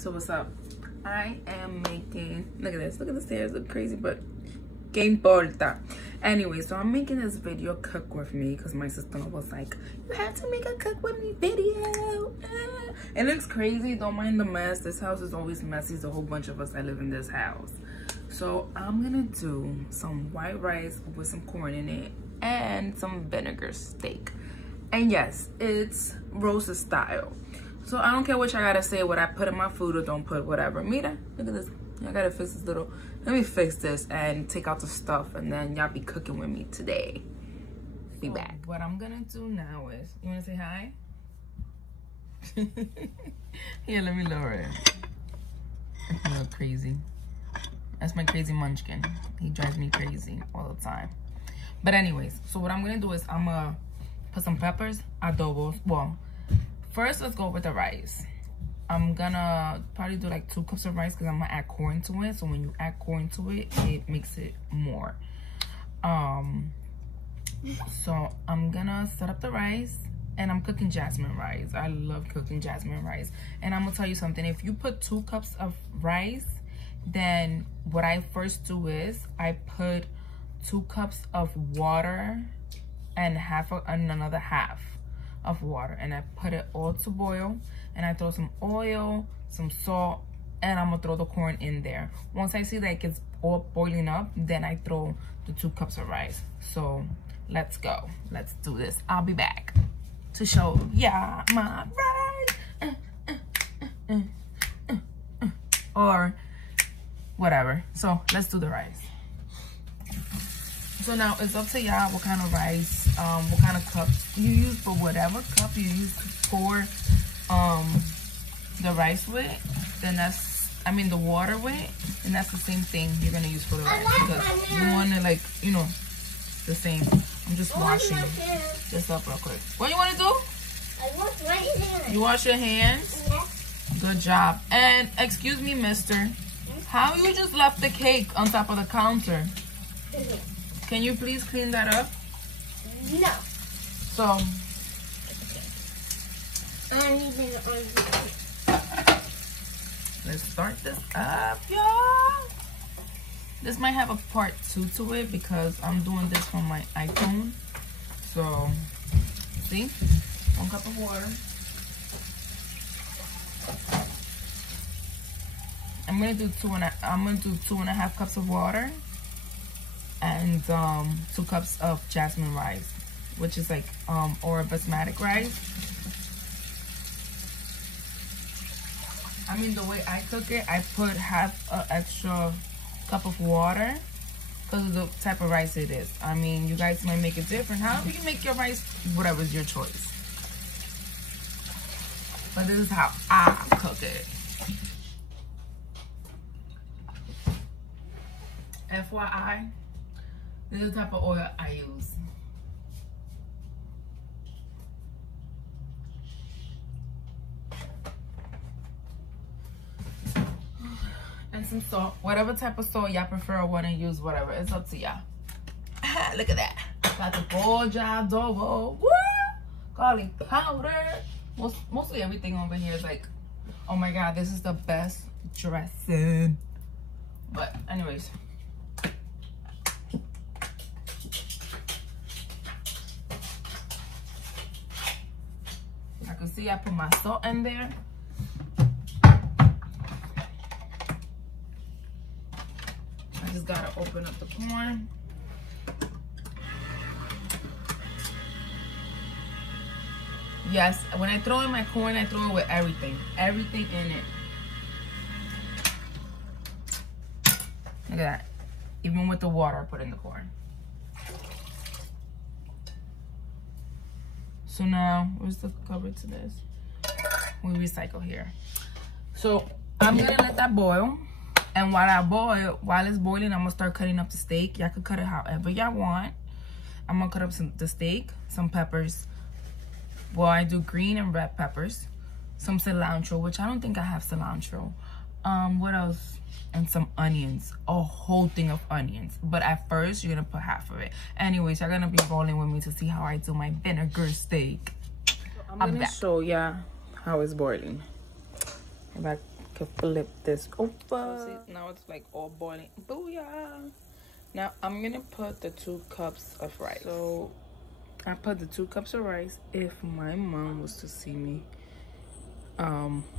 So what's up? I am making, look at this, look at the stairs, look crazy, but que importa. Anyway, so I'm making this video cook with me because my sister was like, you have to make a cook with me video. It looks crazy, don't mind the mess. This house is always messy. There's a whole bunch of us that live in this house. So I'm gonna do some white rice with some corn in it and some vinegar steak. And yes, it's roasted style. So I don't care what y'all gotta say, what I put in my food or don't put, whatever. Mira, look at this. I gotta fix this little, let me fix this and take out the stuff, and then y'all be cooking with me today. Be back. What I'm gonna do now is, you wanna say hi? Here, let me lower it. You look crazy. That's my crazy munchkin. He drives me crazy all the time. But anyways, so what I'm gonna do is I'm gonna put some peppers, adobo. Well, first let's go with the rice. I'm gonna probably do like 2 cups of rice because I'm gonna add corn to it. So when you add corn to it, it makes it more. So I'm gonna set up the rice, and I'm cooking jasmine rice. I love cooking jasmine rice. And I'm gonna tell you something, if you put 2 cups of rice, then what I first do is I put 2 cups of water and another half of water, and I put it all to boil, and I throw some oil, some salt, and I'm gonna throw the corn in there. Once I see that it gets all boiling up, then I throw the 2 cups of rice. So let's go, let's do this. I'll be back to show ya my rice, or whatever. So let's do the rice. So now it's up to y'all what kind of rice, what kind of cup you use, but whatever cup you use to pour the rice with, then that's, I mean the water with, and that's the same thing you're gonna use for the rice, because you want to, like, you know, the same. I'm just washing this up real quick. What you want to do? I wash my hands. You wash your hands? Yes. Good job. And excuse me, mister, how you just left the cake on top of the counter? Can you please clean that up? No. So, let's start this up, y'all. This might have a part 2 to it because I'm doing this from my iPhone. So, see? 1 cup of water. I'm gonna do 2.5 cups of water. And 2 cups of jasmine rice, which is like or basmati rice. I mean, the way I cook it, I put half an extra cup of water because of the type of rice it is. I mean, you guys might make it different. However you make your rice, whatever is your choice. But this is how I cook it. FYI, this is the type of oil I use. And some salt. Whatever type of salt y'all prefer or want to use, whatever. It's up to y'all. Look at that. Got the goja adobo. Woo! Garlic powder. Mostly everything over here is like, oh my god, this is the best dressing. But anyways. You see, I put my salt in there. I just gotta open up the corn. Yes, when I throw in my corn, I throw it with everything in it. Look at that. Even with the water I put in the corn. So now, where's the cover to this? We recycle here. So I'm gonna let that boil. And while it's boiling, I'm gonna start cutting up the steak. Y'all could cut it however y'all want. I'm gonna cut up the steak, some peppers. Well, I do green and red peppers. Some cilantro, which I don't think I have cilantro. What else? And some onions, a whole thing of onions, but at first you're gonna put half of it. Anyways, you're gonna be rolling with me to see how I do my vinegar steak. I'm gonna show ya how it's boiling. If I can flip this over. Now it's like all boiling. Booyah! Now I'm gonna put the 2 cups of rice. So I put the 2 cups of rice. If my mom was to see me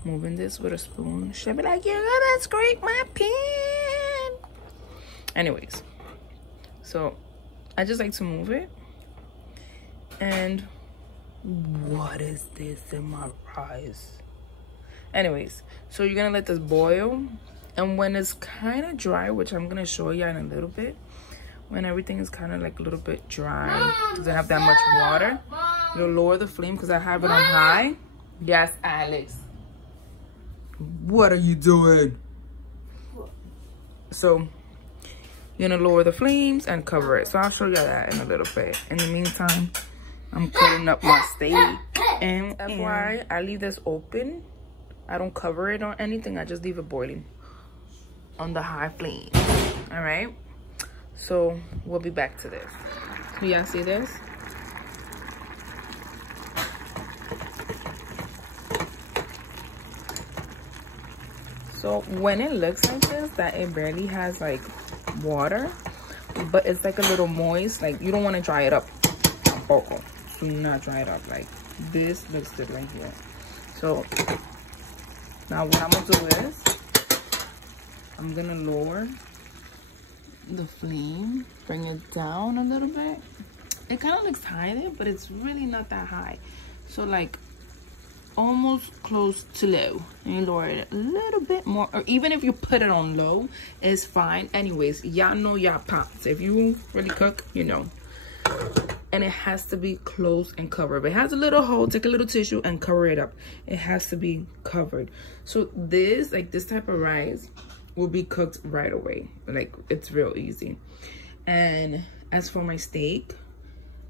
moving this with a spoon, she'd be like, "You're gonna scrape my pan." Anyways, so I just like to move it. And what is this in my rice? Anyways, so you're gonna let this boil, and when it's kind of dry, which I'm gonna show you in a little bit, when everything is kind of like a little bit dry, doesn't have that much water, you'll lower the flame because I have it on high. Yes, Alex. What are you doing? So you're gonna lower the flames and cover it. So I'll show you that in a little bit. In the meantime, I'm cutting up my steak. And FYI, I leave this open. I don't cover it or anything. I just leave it boiling on the high flame. All right. So we'll be back to this. Do y'all see this? So when it looks like this, that it barely has like water, but it's like a little moist. Like you don't want to dry it up. Tampoco. Do not dry it up. Like this looks good right here. So now what I'm gonna do is I'm gonna lower the flame, bring it down a little bit. It kind of looks high there, but it's really not that high. So like almost close to low, and you lower it a little bit more, or even if you put it on low, it's fine. Anyways, y'all know y'all pots. If you really cook, you know. And it has to be closed and covered. If it has a little hole, take a little tissue and cover it up. It has to be covered. So this, like this type of rice, will be cooked right away. Like it's real easy. And as for my steak,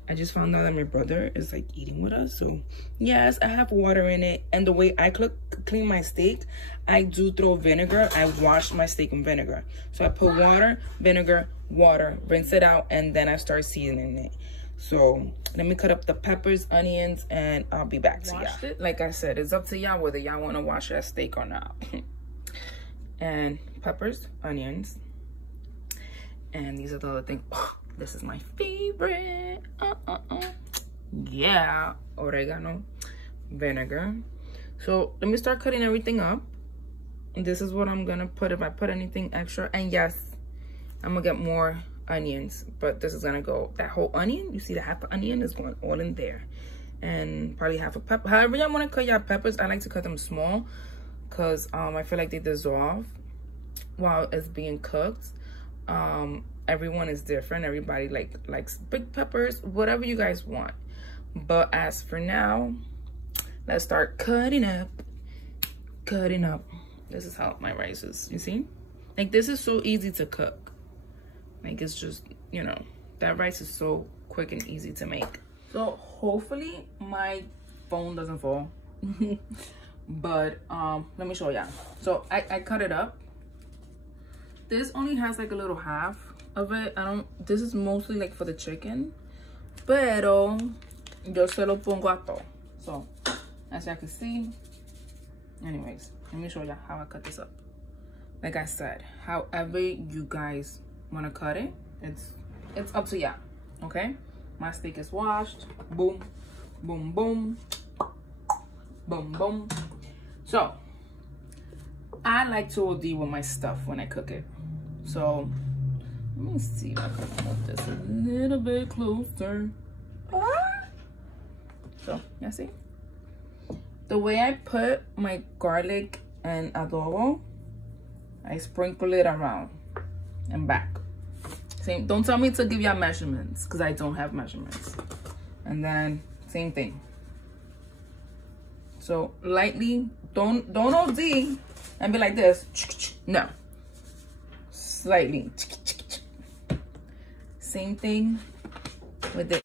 I just found out that my brother is like eating with us. So yes, I have water in it. And the way I clean my steak, I do throw vinegar. I wash my steak in vinegar. So I put water, vinegar, water, rinse it out, and then I start seasoning it. So let me cut up the peppers, onions, and I'll be back to y'all. Like I said, it's up to y'all whether y'all want to wash that steak or not. And peppers, onions, and these are the other things. Oh, this is my favorite. Yeah, oregano, vinegar. So let me start cutting everything up. And this is what I'm gonna put if I put anything extra. And yes, I'm gonna get more onions, but this is gonna go, that whole onion, you see the half onion is going all in there, and probably half a pepper. However y'all want to cut your peppers, I like to cut them small because I feel like they dissolve while it's being cooked. Everyone is different. Everybody likes big peppers, whatever you guys want. But as for now, let's start cutting up. This is how my rice is, you see? Like this is so easy to cook. Like it's just, you know, that rice is so quick and easy to make. So hopefully my phone doesn't fall. But let me show y'all. So I cut it up. This only has like a little half of it. This is mostly like for the chicken. Pero yo se lo pongo a todo. So as y'all can see. Anyways, let me show y'all how I cut this up. Like I said, however you guys want to cut it, it's up to y'all. Okay, my steak is washed. Boom, boom, boom, boom, boom. So I like to OD with my stuff when I cook it. So let me see if I can move this a little bit closer. So you see the way I put my garlic and adobo, I sprinkle it around and back. Same, don't tell me to give y'all measurements because I don't have measurements. And then same thing. So lightly, don't OD and be like this. No. Slightly. Same thing with it.